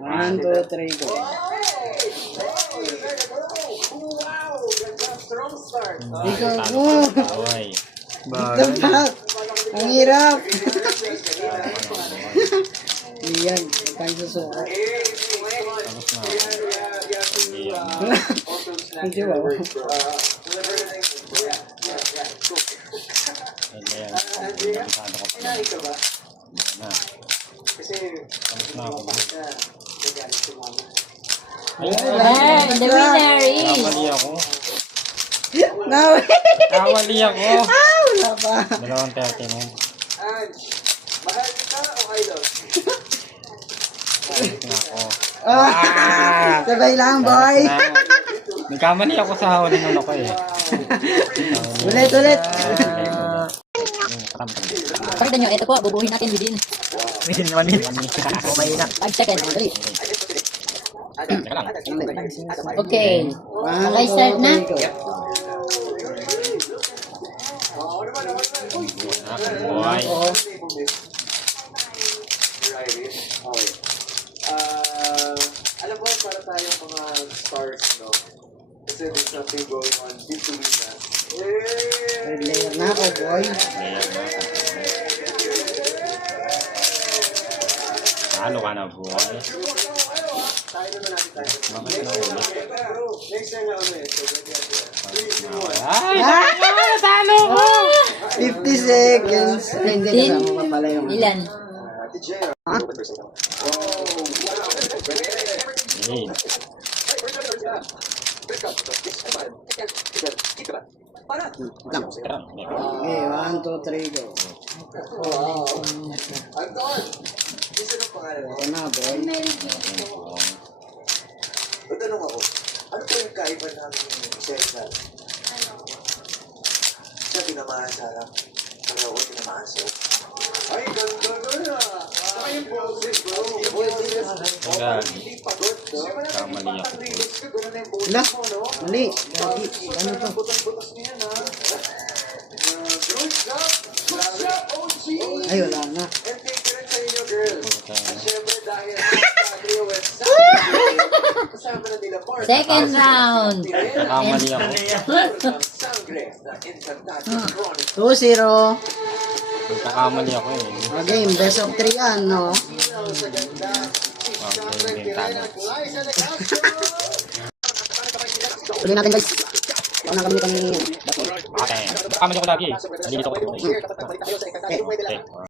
One, two, three, go. Ikaw mo. Ito pa. Ang hirap. Iyan. Tayo susukat. Hindi ba? The winner is... Nawali ako. Wala pa. Dalawang 30 mo. Mahal kita o idol? Sabay lang, boy. Nagkamali ako sa hawali ng ako eh. Ulit. Pakita nyo, ito po, bubuhin natin within Within 1 minute. 5 seconds. Dali. Teka lang. Okay. Okay, start na? Boy. Alam mo, para tayong mga stars, no? Kasi there's something going on between us. Third layer na ako, boy. Ano ka na, boy? Tayo na natin tayo. Bakit na ulit? Next time na ulit. Ay! Natalo ko! 50 seconds. Hindi kasama pa pala yung... Ilan? Hey. Okay, 1, 2, 3, go. Anton! Isa ng pangalan mo? Ito na, boy. Tanong ako, ano po yung kaiba namin yung Cesar? Siya tinamahan sa harap. Pero ako tinamahan siya. Ay, ganda na! Saka yung boses, bro. Yung boses. Hindi pagod, no? Kamali ako. Wala. Mali. Gagi. Ano to? Butas-butas niya, ha? Good job! Good job, OG! Ay, wala na. And thank you rin sa inyo, girl. At syempre, dahil kasama na nila Mark. Second round. Kamali ako. Sangre na Encantado Chronicle. 2-0. Nagkakamali ako eh. Game, best of 3 yan, no? Sa ganda, si Sangre Tirena Liza de Castro. Tuloy natin, guys. Ako na kami Okay. Kamali ako lagi eh. Nalilito ko. Share kapag nagbalita kayo sa Encantado. Okay.